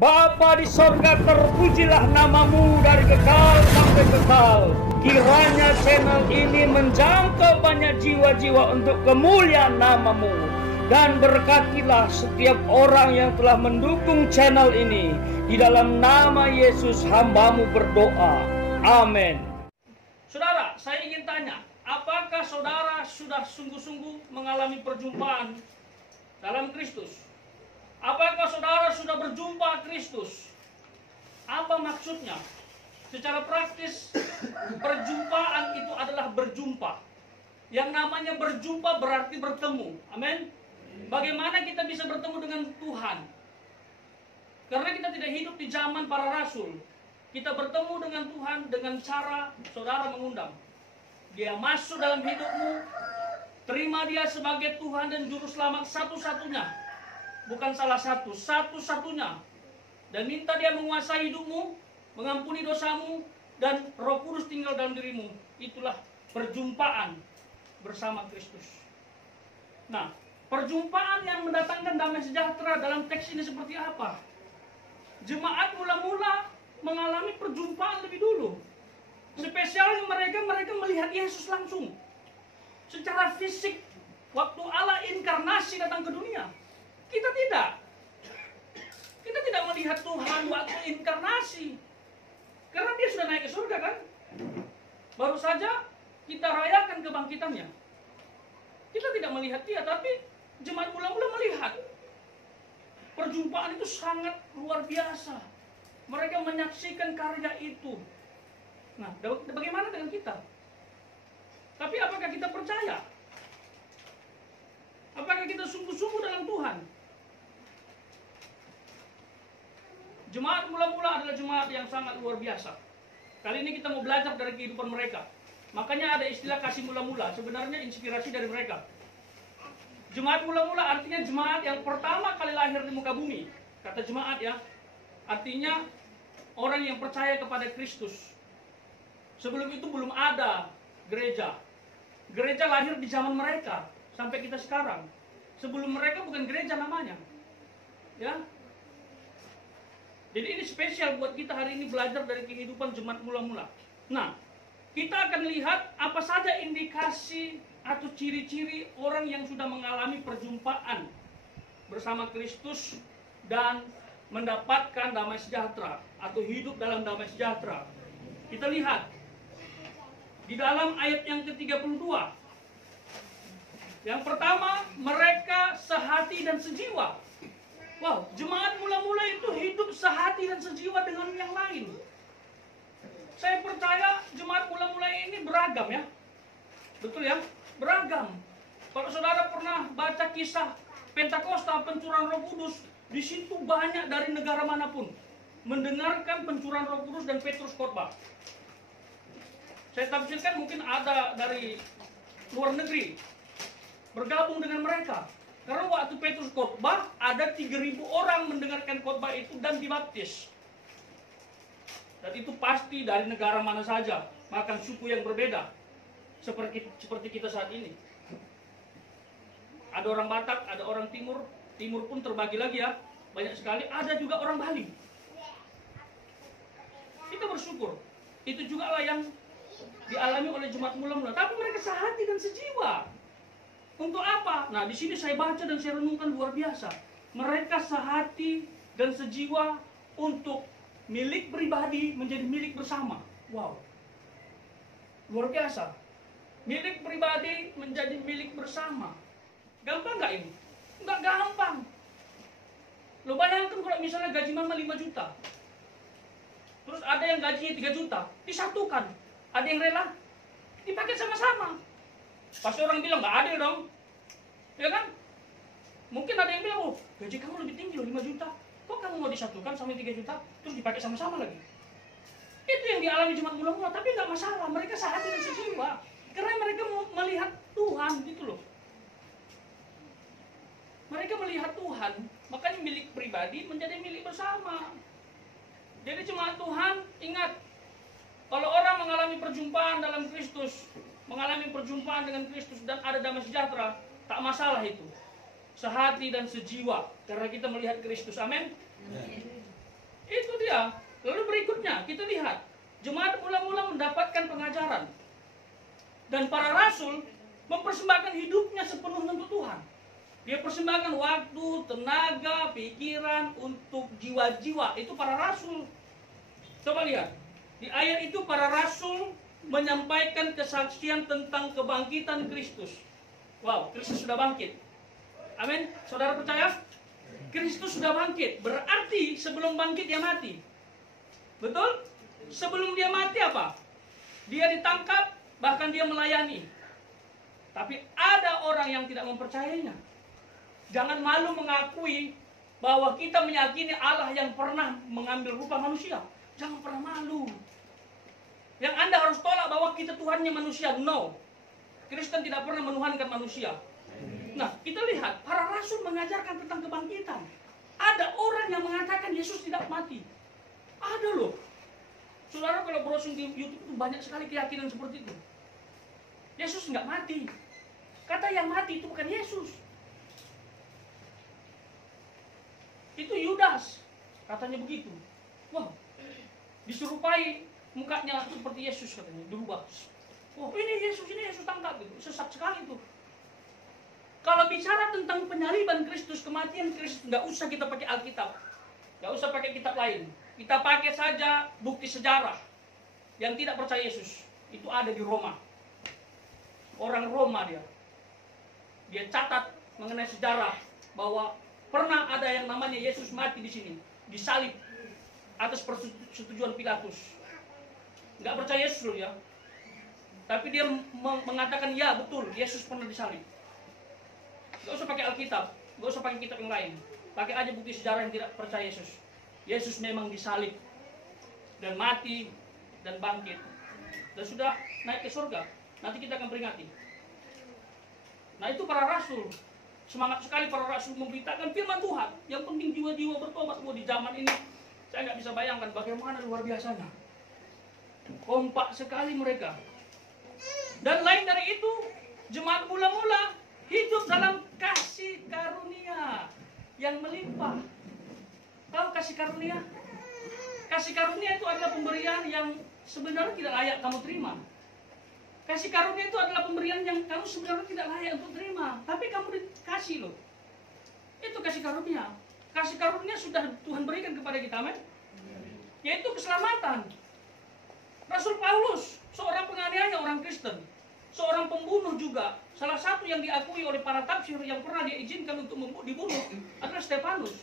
Bapa di sorga, terpujilah namamu dari kekal sampai kekal. Kiranya channel ini menjangkau banyak jiwa-jiwa untuk kemuliaan namamu. Dan berkatilah setiap orang yang telah mendukung channel ini. Di dalam nama Yesus hambamu berdoa. Amin. Saudara, saya ingin tanya, apakah saudara sudah sungguh-sungguh mengalami perjumpaan dalam Kristus? Apakah saudara sudah berjumpa Kristus? Apa maksudnya? Secara praktis, perjumpaan itu adalah berjumpa. Yang namanya berjumpa berarti bertemu. Amin. Bagaimana kita bisa bertemu dengan Tuhan? Karena kita tidak hidup di zaman para rasul. Kita bertemu dengan Tuhan dengan cara saudara mengundang. Dia masuk dalam hidupmu, terima dia sebagai Tuhan dan Juru Selamat satu-satunya. Bukan salah satu, satu-satunya. Dan minta dia menguasai hidupmu, mengampuni dosamu, dan Roh Kudus tinggal dalam dirimu. Itulah perjumpaan bersama Kristus. Nah, perjumpaan yang mendatangkan damai sejahtera dalam teks ini seperti apa? Jemaat mula-mula mengalami perjumpaan lebih dulu. Spesialnya mereka melihat Yesus langsung. Secara fisik, waktu Allah inkarnasi datang ke dunia. Kita tidak. Kita tidak melihat Tuhan waktu inkarnasi. Karena dia sudah naik ke surga kan? Baru saja kita rayakan kebangkitannya. Kita tidak melihat dia, tapi jemaat mula-mula melihat. Perjumpaan itu sangat luar biasa. Mereka menyaksikan karya itu. Nah, bagaimana dengan kita? Tapi apakah kita percaya? Apakah kita sungguh-sungguh dalam Tuhan? Jemaat mula-mula adalah jemaat yang sangat luar biasa. Kali ini kita mau belajar dari kehidupan mereka. Makanya ada istilah kasih mula-mula. Sebenarnya inspirasi dari mereka. Jemaat mula-mula artinya jemaat yang pertama kali lahir di muka bumi. Kata jemaat ya. Artinya orang yang percaya kepada Kristus. Sebelum itu belum ada gereja. Gereja lahir di zaman mereka sampai kita sekarang. Sebelum mereka bukan gereja namanya. Ya. Jadi ini spesial buat kita hari ini belajar dari kehidupan jemaat mula-mula. Nah, kita akan lihat apa saja indikasi atau ciri-ciri orang yang sudah mengalami perjumpaan bersama Kristus dan mendapatkan damai sejahtera atau hidup dalam damai sejahtera. Kita lihat di dalam ayat yang ke-32. Yang pertama, mereka sehati dan sejiwa. Wow, jemaat mula-mula itu hidup sehati dan sejiwa dengan yang lain. Saya percaya jemaat mula-mula ini beragam ya. Betul ya? Beragam. Kalau saudara pernah baca kisah Pentakosta, pencurahan Roh Kudus, di situ banyak dari negara manapun mendengarkan pencurahan Roh Kudus dan Petrus khotbah. Saya tafsirkan mungkin ada dari luar negeri bergabung dengan mereka. Karena waktu Petrus khotbah ada 3.000 orang mendengarkan khotbah itu dan dibaptis. Dan itu pasti dari negara mana saja, bahkan suku yang berbeda. Seperti kita saat ini. Ada orang Batak, ada orang Timur. Timur pun terbagi lagi ya, banyak sekali. Ada juga orang Bali. Kita bersyukur. Itu juga lah yang dialami oleh jemaat mula-mula. Tapi mereka sehati dan sejiwa. Untuk apa? Nah, di sini saya baca dan saya renungkan luar biasa. Mereka sehati dan sejiwa untuk milik pribadi menjadi milik bersama. Wow. Luar biasa. Milik pribadi menjadi milik bersama. Gampang nggak ini? Nggak gampang. Lo bayangkan kalau misalnya gaji mama 5 juta. Terus ada yang gajinya 3 juta. Disatukan. Ada yang rela dipakai sama-sama. Pasti orang bilang nggak adil dong, ya kan? Mungkin ada yang bilang, oh gaji kamu lebih tinggi loh 5 juta, kok kamu mau disatukan sama 3 juta, terus dipakai sama-sama lagi? Itu yang dialami jemaat mula-mula, tapi nggak masalah, mereka sehati dan sejiwa, karena mereka mau melihat Tuhan gitu loh. Mereka melihat Tuhan, makanya milik pribadi menjadi milik bersama. Jadi jemaat Tuhan, ingat, kalau orang mengalami perjumpaan dalam Kristus, mengalami perjumpaan dengan Kristus dan ada damai sejahtera, tak masalah itu. Sehati dan sejiwa, karena kita melihat Kristus. Amin. Akhirnya kita lihat jemaat mula-mula mendapatkan pengajaran dan para rasul mempersembahkan hidupnya sepenuhnya untuk Tuhan. Dia persembahkan waktu, tenaga, pikiran untuk jiwa-jiwa. Itu para rasul. Coba lihat. Di ayat itu para rasul menyampaikan kesaksian tentang kebangkitan Kristus. Wow, Kristus sudah bangkit. Amin. Saudara percaya? Kristus sudah bangkit. Berarti sebelum bangkit dia mati. Betul? Sebelum dia mati apa? Dia ditangkap, bahkan dia melayani. Tapi ada orang yang tidak mempercayainya. Jangan malu mengakui bahwa kita meyakini Allah yang pernah mengambil rupa manusia. Jangan pernah malu. Yang Anda harus tolak bahwa kita Tuhannya manusia. No. Kristen tidak pernah menuhankan manusia. Nah, kita lihat para rasul mengajarkan tentang kebangkitan. Ada orang yang mengatakan Yesus tidak mati. Ada loh. Saudara kalau browsing di YouTube itu banyak sekali keyakinan seperti itu. Yesus nggak mati. Kata yang mati itu bukan Yesus. Itu Yudas. Katanya begitu. Wah, diserupai mukanya seperti Yesus katanya, berubah. Oh, ini Yesus tangkap gitu. Sesat sekali itu. Kalau bicara tentang penyaliban Kristus, kematian Kristus, nggak usah kita pakai Alkitab. Nggak usah pakai kitab lain. Kita pakai saja bukti sejarah. Yang tidak percaya Yesus, itu ada di Roma. Orang Roma dia. Dia catat mengenai sejarah bahwa pernah ada yang namanya Yesus mati di sini, disalib atas persetujuan Pilatus. Nggak percaya Yesus loh ya. Tapi dia mengatakan ya betul, Yesus pernah disalib. Nggak usah pakai Alkitab, nggak usah pakai kitab yang lain. Pakai aja bukti sejarah yang tidak percaya Yesus. Yesus memang disalib dan mati dan bangkit dan sudah naik ke surga. Nanti kita akan peringati. Nah itu para rasul. Semangat sekali para rasul memberitakan firman Tuhan. Yang penting jiwa-jiwa bertobat. Di zaman ini saya nggak bisa bayangkan bagaimana luar biasanya. Kompak sekali mereka. Dan lain dari itu, jemaat mula-mula hidup dalam kasih karunia yang melimpah. Tahu kasih karunia? Kasih karunia itu adalah pemberian yang sebenarnya tidak layak kamu terima. Kasih karunia itu adalah pemberian yang kamu sebenarnya tidak layak untuk terima, tapi kamu dikasih loh. Itu kasih karunia. Kasih karunia sudah Tuhan berikan kepada kita, amin. Yaitu keselamatan. Rasul Paulus, seorang penganiaya orang Kristen, seorang pembunuh juga. Salah satu yang diakui oleh para tafsir yang pernah diizinkan untuk dibunuh adalah Stefanus.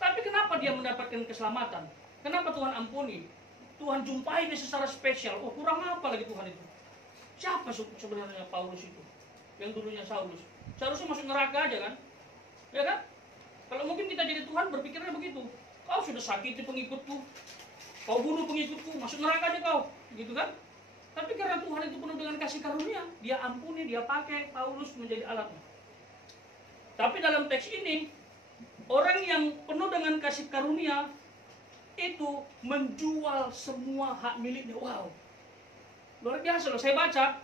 Tapi kenapa dia mendapatkan keselamatan? Kenapa Tuhan ampuni? Tuhan jumpai dia secara spesial. Oh, kurang apa lagi Tuhan itu? Siapa sebenarnya Paulus itu? Yang dulunya Saulus. Seharusnya masuk neraka aja kan? Ya kan? Kalau mungkin kita jadi Tuhan berpikirnya begitu. Kau sudah sakiti pengikutku. Kau bunuh pengikutku, masuk neraka aja kau. Gitu kan? Tapi karena Tuhan itu penuh dengan kasih karunia, dia ampuni, dia pakai Paulus menjadi alatnya. Tapi dalam teks ini, orang yang penuh dengan kasih karunia itu menjual semua hak miliknya. Wow, luar biasa loh. Saya baca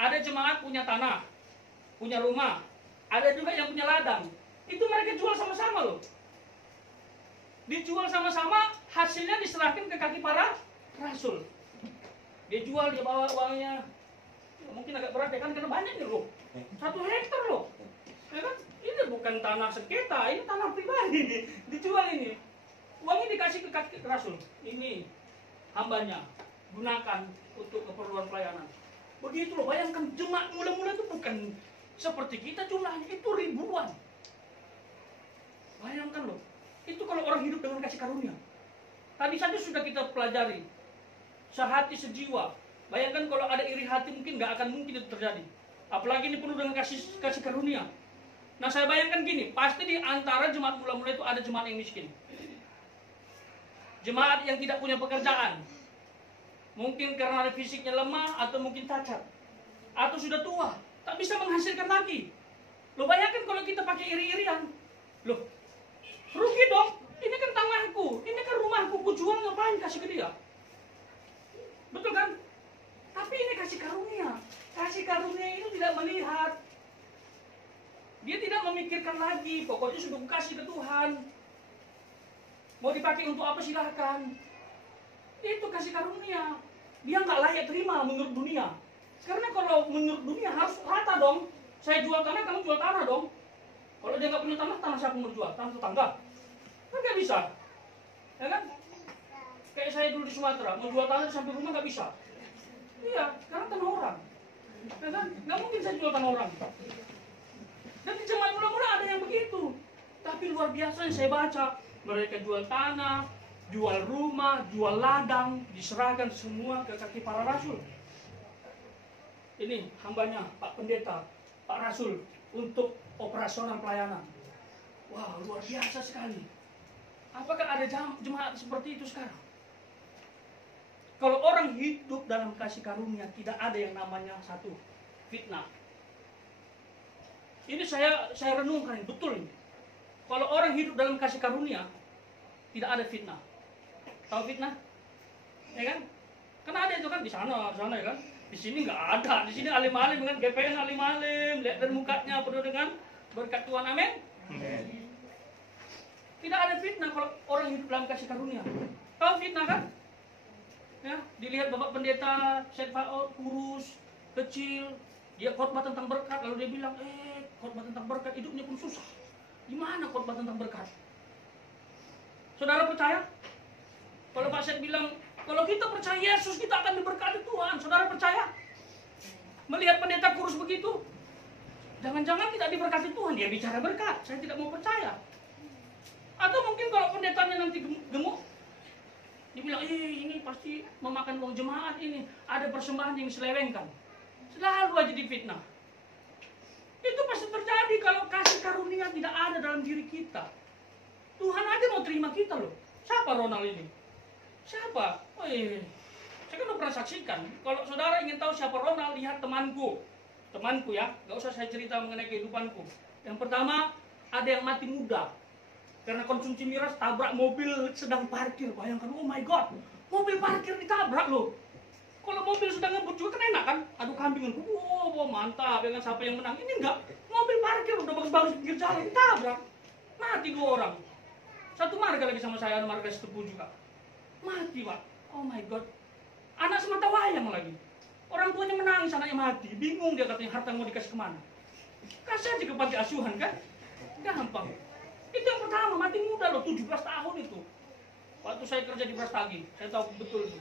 ada jemaat punya tanah, punya rumah, ada juga yang punya ladang. Itu mereka jual sama-sama loh. Dijual sama-sama, hasilnya diserahkan ke kaki para rasul. Dia jual, dia bawa uangnya. Ya, mungkin agak berat ya kan, karena banyak nih loh. 1 hektar loh. Ya kan? Ini bukan tanah sengketa, ini tanah pribadi. Dijual ini. Uangnya dikasih ke kaki rasul. Ini hambanya, gunakan untuk keperluan pelayanan. Begitu loh, bayangkan jemaat mula-mula itu bukan seperti kita jumlahnya, itu ribuan. Bayangkan loh, itu kalau orang hidup dengan kasih karunia. Tadi saja sudah kita pelajari, sehati sejiwa. Bayangkan kalau ada iri hati mungkin nggak akan mungkin itu terjadi. Apalagi ini penuh dengan kasih karunia. Nah saya bayangkan gini, pasti di antara jemaat mula-mula itu ada jemaat yang miskin. Jemaat yang tidak punya pekerjaan. Mungkin karena fisiknya lemah atau mungkin cacat. Atau sudah tua, tak bisa menghasilkan lagi. Lo bayangkan kalau kita pakai iri-irian. Loh, rugi dong. Ini kan tanahku, ini kan rumahku, ku jual ngapain kasih ke dia? Betul kan? Tapi ini kasih karunia. Kasih karunia itu tidak melihat. Dia tidak memikirkan lagi, pokoknya sudah kasih ke Tuhan. Mau dipakai untuk apa silahkan. Itu kasih karunia. Dia nggak layak terima menurut dunia. Karena kalau menurut dunia harus rata dong. Saya jual tanah, kamu jual tanah dong. Kalau dia nggak punya tanah, tanah siapa mau jual? Tanah tetangga. Kan nggak bisa. Ya kan? Kayak saya dulu di Sumatera, mau jual tanah di samping rumah nggak bisa. Iya, karena tanah orang. Ya kan? Nggak mungkin saya jual tanah orang. Dan di jemaah mula-mula ada yang begitu. Tapi luar biasa yang saya baca, mereka jual tanah, jual rumah, jual ladang, diserahkan semua ke kaki para rasul. Ini hambanya, Pak Pendeta, Pak Rasul, untuk operasional pelayanan. Wah, luar biasa sekali. Apakah ada jemaat seperti itu sekarang? Kalau orang hidup dalam kasih karunia, tidak ada yang namanya satu, fitnah. Ini saya renungkan, betul ini. Kalau orang hidup dalam kasih karunia, tidak ada fitnah. Tahu fitnah? Ya kan? Karena ada itu kan di sana ya kan? Di sini nggak ada. Di sini alim-alim dengan GPN alim-alim, lihat dari mukanya penuh dengan berkat Tuhan. Amin. Tidak ada fitnah kalau orang hidup dalam kasih karunia. Tahu fitnah kan? Ya, dilihat Bapak Pendeta Syed Faud kurus, kecil, dia khotbah tentang berkat, lalu dia bilang, khotbah tentang berkat hidupnya pun susah. Gimana khotbah tentang berkat? Saudara percaya? Kalau Pak Syed bilang, kalau kita percaya Yesus, kita akan diberkati Tuhan. Saudara percaya? Melihat pendeta kurus begitu, jangan-jangan tidak diberkati Tuhan. Dia bicara berkat, saya tidak mau percaya. Atau mungkin kalau pendetanya nanti gemuk, dibilang, ini pasti memakan uang jemaat ini. Ada persembahan yang diselewengkan. Selalu aja difitnah. Itu pasti terjadi kalau kasih karunia tidak ada dalam diri kita. Tuhan aja mau terima kita loh. Siapa Ronald ini? Siapa? Saya kan udah pernah saksikan. Kalau saudara ingin tahu siapa Ronald, lihat temanku. Temanku ya, gak usah saya cerita mengenai kehidupanku. Yang pertama, ada yang mati muda. Karena konsumsi miras, tabrak mobil sedang parkir. Bayangkan, oh my god, mobil parkir ditabrak loh. Kalau mobil sedang ngebut juga kan enak kan? Adu kambing, wow mantap, dengan siapa yang menang. Ini enggak, mobil parkir udah bagus-bagus pinggir jalan, ditabrak. Mati 2 orang. Satu marga lagi sama saya, marga setepu juga. Mati pak, oh my god. Anak semata wayang lagi. Orang tuanya menangis, anaknya mati. Bingung dia katanya, harta mau dikasih kemana? Kasih aja ke panti asuhan kan? Gampang. Itu yang pertama, mati muda loh, 17 tahun itu. Waktu saya kerja di Brastagi, saya tahu betul itu.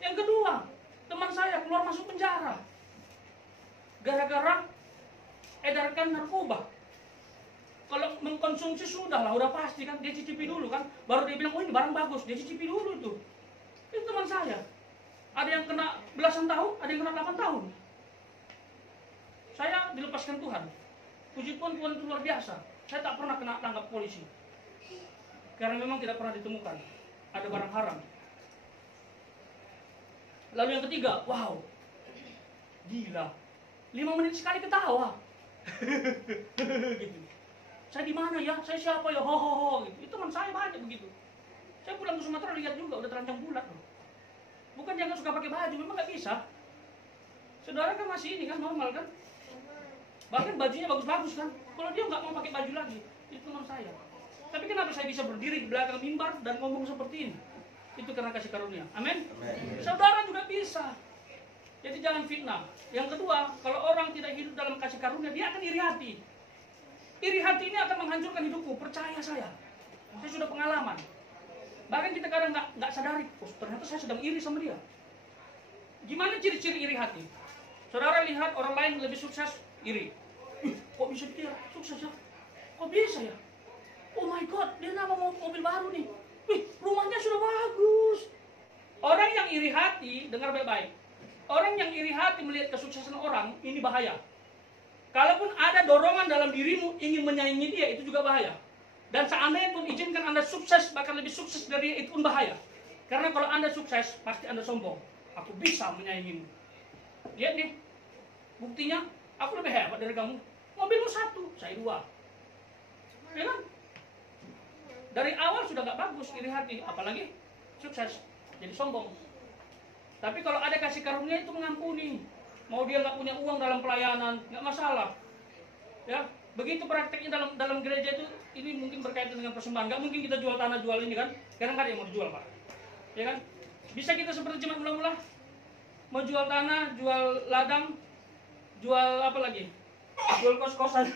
Yang kedua, teman saya keluar masuk penjara. Gara-gara edarkan narkoba. Kalau mengkonsumsi sudah lah, udah pasti kan, dia cicipi dulu kan. Baru dia bilang, oh ini barang bagus, dia cicipi dulu itu. Itu teman saya. Ada yang kena belasan tahun, ada yang kena 8 tahun. Saya dilepaskan Tuhan. Puji Tuhan, Tuhan itu luar biasa. Saya tak pernah kena tangkap polisi. Karena memang tidak pernah ditemukan ada barang haram. Lalu yang ketiga, wow, gila, 5 menit sekali ketawa. Gitu. Saya di mana ya? Saya siapa ya? Ho gitu. Itu teman saya banyak begitu. Saya pulang ke Sumatera lihat juga udah terancam bulat loh. Bukan dia nggak suka pakai baju, memang nggak bisa. Saudara kan masih ini kan normal kan? Bahkan bajunya bagus-bagus kan? Kalau dia nggak mau pakai baju lagi, itu teman saya. Tapi kenapa saya bisa berdiri di belakang mimbar dan ngomong seperti ini? Itu karena kasih karunia. Amin. Saudara juga bisa. Jadi jangan fitnah. Yang kedua, kalau orang tidak hidup dalam kasih karunia, dia akan iri hati. Iri hati ini akan menghancurkan hidupku. Percaya saya. Saya sudah pengalaman. Bahkan kita kadang nggak sadari, oh, ternyata saya sedang iri sama dia. Gimana ciri-ciri iri hati? Saudara lihat orang lain lebih sukses, iri. Kok bisa dia sukses ya? Kok bisa ya? Oh my god, dia nama mobil baru nih. Wih, rumahnya sudah bagus. Orang yang iri hati, dengar baik-baik. Orang yang iri hati melihat kesuksesan orang, ini bahaya. Kalaupun ada dorongan dalam dirimu ingin menyaingi dia, itu juga bahaya. Dan seandainya Tuhan izinkan Anda sukses, bahkan lebih sukses dari dia, itu pun bahaya. Karena kalau Anda sukses, pasti Anda sombong. Aku bisa menyaingimu. Lihat nih, buktinya, aku lebih hebat dari kamu. Mobilmu 1, saya 2. Ya kan? Dari awal sudah gak bagus iri hati, apalagi sukses, jadi sombong. Tapi kalau ada kasih karunia itu mengampuni. Mau dia gak punya uang dalam pelayanan, gak masalah. Ya, begitu prakteknya dalam gereja itu, ini mungkin berkaitan dengan persembahan. Gak mungkin kita jual tanah, jual ini kan, karena gak ada yang mau dijual pak. Ya kan? Bisa kita seperti jemaat mula-mula? Mau jual tanah, jual ladang, jual apa lagi? Jual kos-kosan.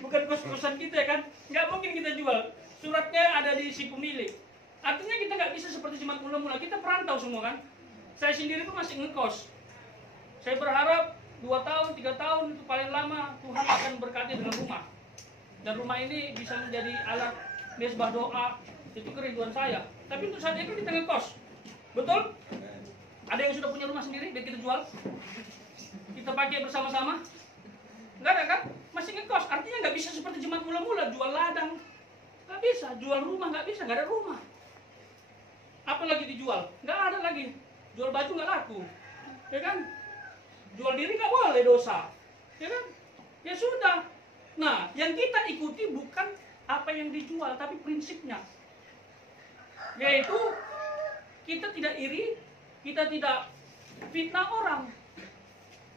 Bukan kos-kosan kita kan? Nggak mungkin kita jual. Suratnya ada di si pemilik. Artinya kita nggak bisa seperti jemaat mula-mula. Kita perantau semua kan? Saya sendiri pun masih ngekos. Saya berharap 2 tahun, 3 tahun itu paling lama Tuhan akan berkati dengan rumah. Dan rumah ini bisa menjadi alat mesbah doa. Itu kerinduan saya. Tapi untuk saat ini kita ngekos. Betul? Ada yang sudah punya rumah sendiri biar kita jual? Kita pakai bersama-sama? Enggak ada kan? Masih ngekos. Artinya nggak bisa seperti jemaat mula-mula jual ladang. Nggak bisa. Jual rumah nggak bisa. Nggak ada rumah. Apa lagi dijual? Nggak ada lagi. Jual baju nggak laku. Ya kan? Jual diri nggak boleh, dosa. Ya kan? Ya sudah. Nah, yang kita ikuti bukan apa yang dijual, tapi prinsipnya. Yaitu kita tidak iri, kita tidak fitnah orang.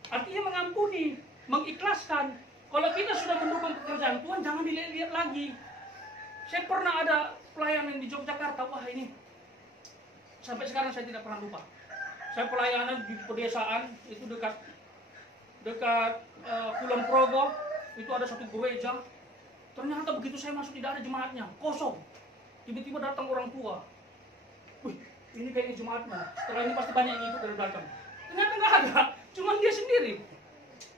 Artinya mengampuni, mengikhlaskan. Kalau kita sudah mendukung pekerjaan Tuhan, jangan dilihat lagi. Saya pernah ada pelayanan di Yogyakarta, wah ini sampai sekarang saya tidak pernah lupa. Saya pelayanan di pedesaan itu dekat Kulon Progo, itu ada satu gereja. Ternyata begitu saya masuk tidak ada jemaatnya, kosong. Tiba-tiba datang orang tua. Wih, ini kayaknya jemaatnya. Setelah ini pasti banyak yang ikut dari belakang. Ternyata nggak ada, cuma dia sendiri.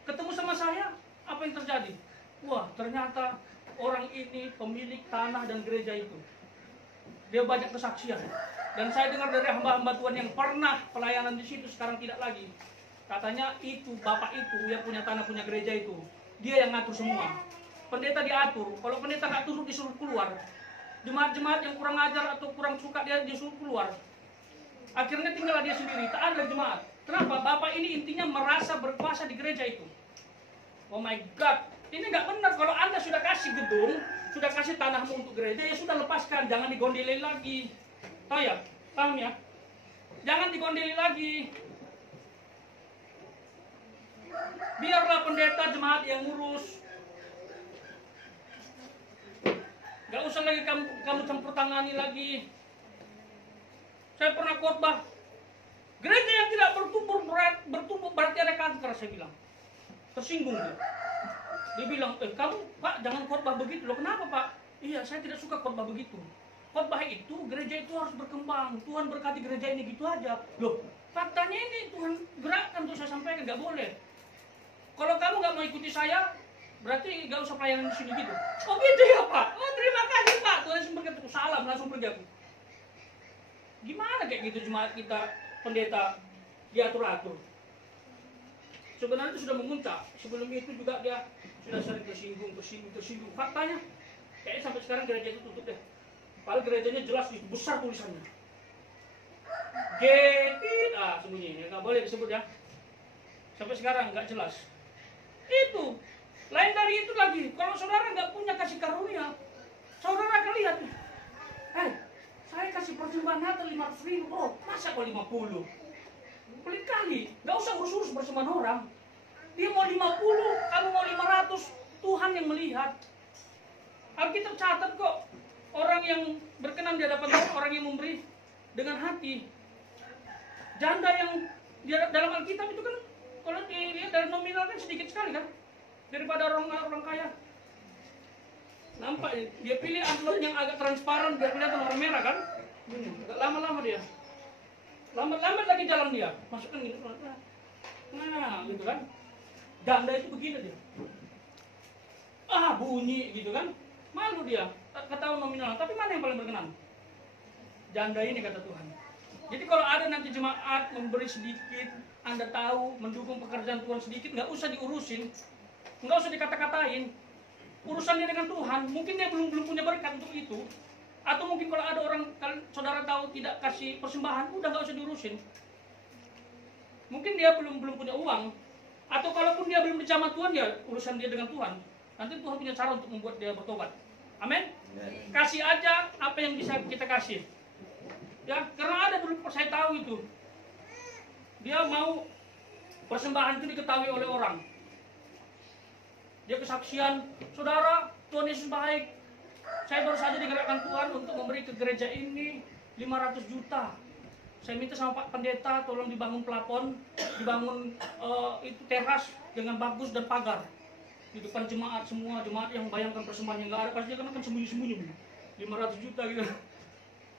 Ketemu sama saya, apa yang terjadi? Wah, ternyata orang ini pemilik tanah dan gereja itu. Dia banyak kesaksian. Dan saya dengar dari hamba-hamba Tuhan yang pernah pelayanan di situ sekarang tidak lagi. Katanya itu bapak itu yang punya tanah, punya gereja itu, dia yang ngatur semua. Pendeta diatur. Kalau pendeta nggak turut disuruh keluar. Jemaat-jemaat yang kurang ajar atau kurang suka dia disuruh keluar. Akhirnya tinggal dia sendiri. Tak ada jemaat. Kenapa? Bapak ini intinya merasa berkuasa di gereja itu. Oh my God. Ini nggak benar. Kalau Anda sudah kasih gedung, sudah kasih tanahmu untuk gereja, ya sudah lepaskan. Jangan digondelin lagi. Tahu ya? Paham ya? Jangan digondelin lagi. Biarlah pendeta jemaat yang ngurus. Gak usah lagi kamu campur tangani lagi. Saya pernah khotbah. Gereja yang tidak bertumbuh berarti ada kanker, saya bilang. Tersinggung dia. Dia bilang, kamu Pak jangan khotbah begitu. Loh kenapa Pak? Iya, saya tidak suka khotbah begitu. Khotbah itu, gereja itu harus berkembang. Tuhan berkati gereja ini gitu aja. Loh, faktanya ini Tuhan gerakkan untuk saya sampaikan, nggak boleh. Kalau kamu nggak mau ikuti saya, berarti nggak usah pelayanan di sini gitu. Oh gitu ya Pak? Oh terima kasih Pak. Tuhan langsung berkata, salam, langsung pergi aku. Gimana kayak gitu jemaat kita, pendeta diatur-atur? Sebenarnya itu sudah memuncak. Sebelum itu juga dia sudah sering tersinggung. Faktanya, kayaknya sampai sekarang gereja itu tutup deh. Padahal gerejanya jelas itu besar tulisannya. Sembunyi, nggak boleh disebut ya. Sampai sekarang nggak jelas. Itu lain dari itu lagi. Kalau saudara nggak punya kasih karunia, saudara akan lihat. Saya kasih persembahan Natal 500.000, bro. Masa kok 50? Pelit kali. Nggak usah urus persembahan orang. Dia mau 50, kamu mau 500. Tuhan yang melihat. Alkitab catat kok. Orang yang berkenan di hadapan Tuhan, orang yang memberi dengan hati. Janda yang dalam Alkitab itu kan, kalau dilihat dari nominal kan sedikit sekali kan, daripada orang kaya. Nampak dia pilih amplop yang agak transparan biar kelihatan warna merah kan. Agak lama-lama dia. Lambat lagi jalan dia. Masukkan gitu. Nah, gitu kan. Janda itu begini dia. Bunyi gitu kan. Malu dia. Ketahuan nominal. Tapi mana yang paling berkenan? Janda ini kata Tuhan. Jadi kalau ada nanti jemaat memberi sedikit, Anda tahu mendukung pekerjaan Tuhan sedikit, nggak usah diurusin, nggak usah dikata-katain. Urusannya dengan Tuhan. Mungkin dia belum punya berkat untuk itu. Atau mungkin kalau ada orang, saudara tahu tidak kasih persembahan, udah nggak usah diurusin. Mungkin dia belum punya uang. Atau kalaupun dia belum dicamah Tuhan, ya urusan dia dengan Tuhan. Nanti Tuhan punya cara untuk membuat dia bertobat. Amin. Kasih aja apa yang bisa kita kasih. Ya, karena ada dulu saya tahu itu. Dia mau persembahan itu diketahui oleh orang. Dia kesaksian, saudara, Tuhan Yesus baik. Saya baru saja digerakkan Tuhan untuk memberi ke gereja ini 500 juta. Saya minta sama Pak Pendeta tolong dibangun plafon, dibangun itu teras dengan bagus dan pagar di depan jemaat semua, jemaat yang bayangkan persembahan yang nggak ada pasti kan sembunyi-sembunyi 500 juta gitu.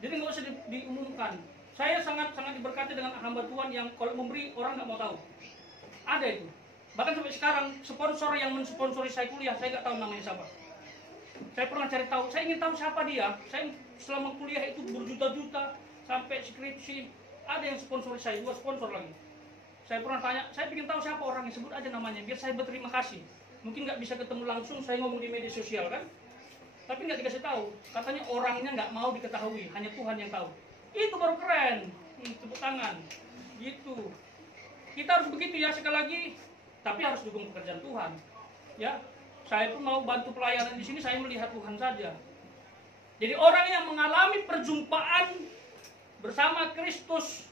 Jadi nggak usah diumumkan. Saya sangat diberkati dengan hamba Tuhan yang kalau memberi orang nggak mau tahu. Ada itu. Bahkan sampai sekarang sponsor yang mensponsori saya kuliah saya nggak tahu namanya siapa. Saya pernah cari tahu, saya ingin tahu siapa dia. Saya selama kuliah itu berjuta-juta sampai skripsi, ada yang sponsori saya, 2 sponsor lagi. Saya pernah tanya, saya ingin tahu siapa orangnya, sebut aja namanya, biar saya berterima kasih. Mungkin nggak bisa ketemu langsung, saya ngomong di media sosial kan, tapi nggak dikasih tahu. Katanya orangnya nggak mau diketahui, hanya Tuhan yang tahu. Itu baru keren, tepuk tangan. Gitu. Kita harus begitu ya sekali lagi, tapi harus dukung pekerjaan Tuhan. Ya, saya pun mau bantu pelayanan di sini, saya melihat Tuhan saja. Jadi orang yang mengalami perjumpaan bersama Kristus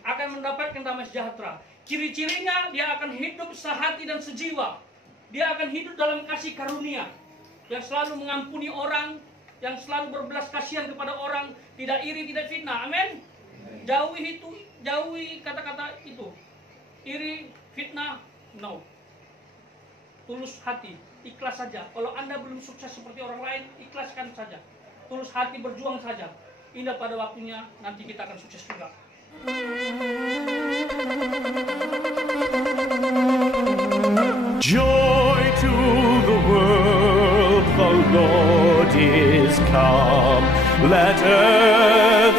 akan mendapatkan damai sejahtera. Ciri-cirinya dia akan hidup sehati dan sejiwa. Dia akan hidup dalam kasih karunia, yang selalu mengampuni orang, yang selalu berbelas kasihan kepada orang, tidak iri, tidak fitnah. Amin. Jauhi kata-kata itu. Iri, fitnah, no. Tulus hati, ikhlas saja. Kalau Anda belum sukses seperti orang lain, ikhlaskan saja. Tulus hati, berjuang saja. Indah pada waktunya nanti kita akan sukses juga. Joy to the world, the Lord is come. Let earth